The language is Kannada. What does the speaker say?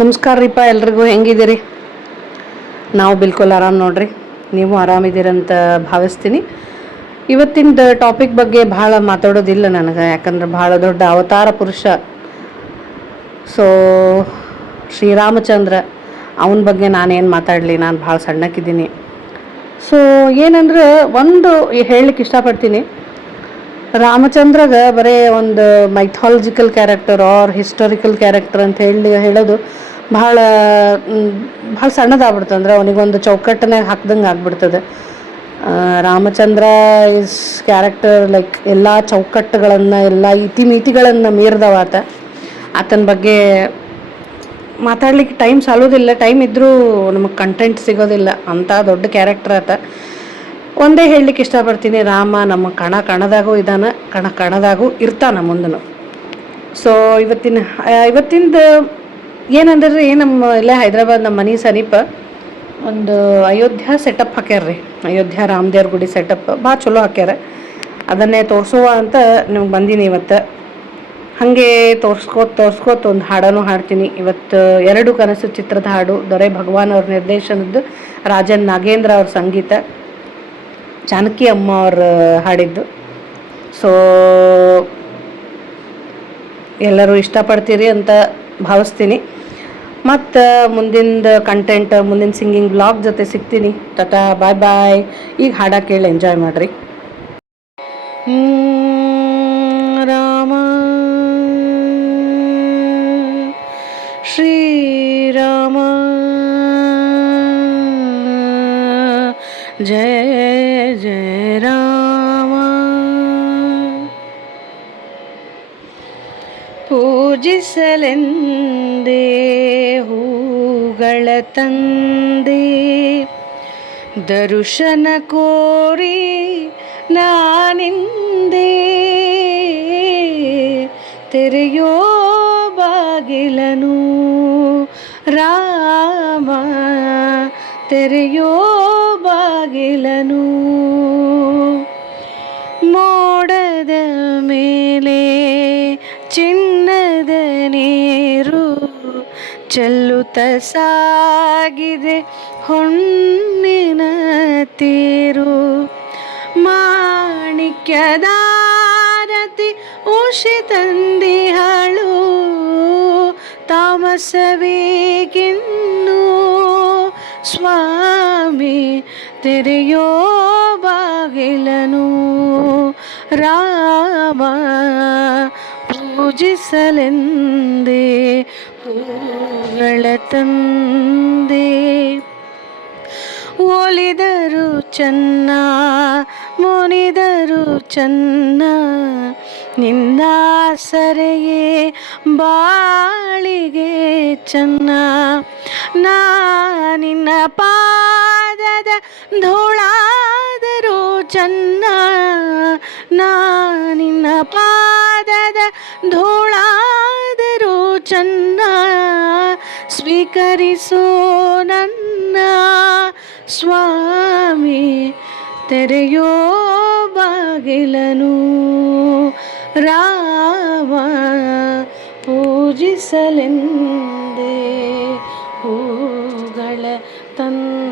ನಮಸ್ಕಾರ ರೀಪ, ಎಲ್ರಿಗೂ ಹೆಂಗಿದ್ದೀರಿ? ನಾವು ಬಿಲ್ಕುಲ್ ಆರಾಮ್ ನೋಡ್ರಿ. ನೀವು ಆರಾಮಿದ್ದೀರಂತ ಭಾವಿಸ್ತೀನಿ. ಇವತ್ತಿನ ಟಾಪಿಕ್ ಬಗ್ಗೆ ಭಾಳ ಮಾತಾಡೋದಿಲ್ಲ ನನಗೆ, ಯಾಕಂದ್ರೆ ಭಾಳ ದೊಡ್ಡ ಅವತಾರ ಪುರುಷ. ಸೊ ಶ್ರೀರಾಮಚಂದ್ರ ಅವನ ಬಗ್ಗೆ ನಾನೇನು ಮಾತಾಡಲಿ, ನಾನು ಭಾಳ ಸಣ್ಣಕ್ಕಿದ್ದೀನಿ. ಸೊ ಏನಂದ್ರೆ ಒಂದು ಹೇಳಲಿಕ್ಕೆ ಇಷ್ಟಪಡ್ತೀನಿ. ರಾಮಚಂದ್ರಗೆ ಬರೀ ಒಂದು mythological character or historical character ಅಂತ ಹೇಳೋದು ಭಾಳ ಭಾಳ ಸಣ್ಣದಾಗ್ಬಿಡ್ತದೆ. ಅಂದ್ರೆ ಅವನಿಗೊಂದು ಚೌಕಟ್ಟನಾಗ ಹಾಕ್ದಂಗೆ ಆಗ್ಬಿಡ್ತದೆ. ರಾಮಚಂದ್ರ ಇಸ್ ಕ್ಯಾರೆಕ್ಟರ್ ಲೈಕ್ ಎಲ್ಲ ಚೌಕಟ್ಟುಗಳನ್ನು, ಎಲ್ಲ ಇತಿಮಿತಿಗಳನ್ನು ಮೀರಿದವಾತ. ಆತನ ಬಗ್ಗೆ ಮಾತಾಡ್ಲಿಕ್ಕೆ ಟೈಮ್ ಸಾಲೋದಿಲ್ಲ. ಟೈಮ್ ಇದ್ದರೂ ನಮಗೆ ಕಂಟೆಂಟ್ ಸಿಗೋದಿಲ್ಲ, ಅಂಥ ದೊಡ್ಡ ಕ್ಯಾರೆಕ್ಟರ್ ಆತ. ಒಂದೇ ಹೇಳಲಿಕ್ಕೆ ಇಷ್ಟಪಡ್ತೀನಿ, ರಾಮ ನಮ್ಮ ಕಣದಾಗೂ ಇದ್ದಾನೆ, ಕಣದಾಗೂ ಇರ್ತಾನೆ ಮುಂದನು. ಸೊ ಇವತ್ತಿಂದ ಏನಂದ್ರೆ ನಮ್ಮ ಇಲ್ಲೇ ಹೈದ್ರಾಬಾದ್ ನಮ್ಮ ಮನೆ ಸಮೀಪ ಒಂದು ಅಯೋಧ್ಯ ಸೆಟಪ್ ಹಾಕ್ಯಾರ್ರಿ. ಅಯೋಧ್ಯ ರಾಮದೇವ್ರ ಗುಡಿ ಸೆಟಪ್ ಭಾಳ ಚಲೋ ಹಾಕ್ಯಾರ. ಅದನ್ನೇ ತೋರಿಸುವ ಅಂತ ನಿಮ್ಗೆ ಬಂದೀನಿ ಇವತ್ತು. ಹಾಗೆ ತೋರ್ಸ್ಕೋತ ಒಂದು ಹಾಡನ್ನು ಹಾಡ್ತೀನಿ ಇವತ್ತು. 2 ಕನಸು ಚಿತ್ರದ ಹಾಡು, ದೊರೆ ಭಗವಾನ್ ಅವ್ರ ನಿರ್ದೇಶನದ್ದು, ರಾಜನ್ ನಾಗೇಂದ್ರ ಅವ್ರ ಸಂಗೀತ, ಜಾನಕಿ ಅಮ್ಮ ಅವ್ರ ಹಾಡಿದ್ದು. ಸೊ ಎಲ್ಲರೂ ಇಷ್ಟಪಡ್ತೀರಿ ಅಂತ ಭಾವಿಸ್ತೀನಿ. ಮತ್ತು ಮುಂದಿನ ಕಂಟೆಂಟ್, ಮುಂದಿನ ಸಿಂಗಿಂಗ್ ಬ್ಲಾಗ್ ಜೊತೆ ಸಿಗ್ತೀನಿ. ಟಾಟಾ, ಬಾಯ್ ಬಾಯ್. ಈಗ ಹಾಡ ಕೇಳಿ ಎಂಜಾಯ್ ಮಾಡಿರಿ. ರಾಮ ಶ್ರೀರಾಮ ಜಯ ಜಯ ರಾಮ. ಪೂಜಿಸಲೆಂದೇ ಹೂಗಳ ತಂದೆ, ದರ್ಶನ ಕೋರಿ ನಾನಿಂದೆ. ತೆರೆಯೋ ಬಾಗಿಲನು ರಾಮ, ತೆರೆಯೋ ಬಾಗಿಲನು. ಮೋಡದ ಮೇಲೆ ಚಿನ್ನದ ನೀರು ಚೆಲ್ಲುತ್ತ ಸಾಗಿದೆ ಹೊನ್ನಿನ ತೇರು. ಮಾಣಿಕ್ಯದಾರತಿ ಉಷಿ ತಂದಿಹಳು, ತಾಮಸವೇಗಿನ್ನು ಸ್ವಾಮಿ ತೆರೆಯೋ ಬಾಗಿಲನು. ರಾಮ ಪೂಜಿಸಲೆಂದೇ ಹೂಗಳ ತಂದೆ. ಒಲಿದರು ಚೆನ್ನ ಮುನಿದರು ಚೆನ್ನ, ನಿನ್ನ ಸರೆಯೇ ಬಾಳಿಗೆ ಚೆನ್ನ. ನಿನ್ನ ಪಾದದ ಧೂಳಾದರೂ ಚೆನ್ನ, ನಿನ್ನ ಪಾದದ ಧೂಳಾದರೂ ಚೆನ್ನ. ಸ್ವೀಕರಿಸೋ ನನ್ನ ಸ್ವಾಮಿ, ತೆರೆಯೋ ಬಾಗಿಲನು. ರಾಮ ಪೂಜಿಸಲೆಂದೇ ಹೂಗಳ ತಂದೆ.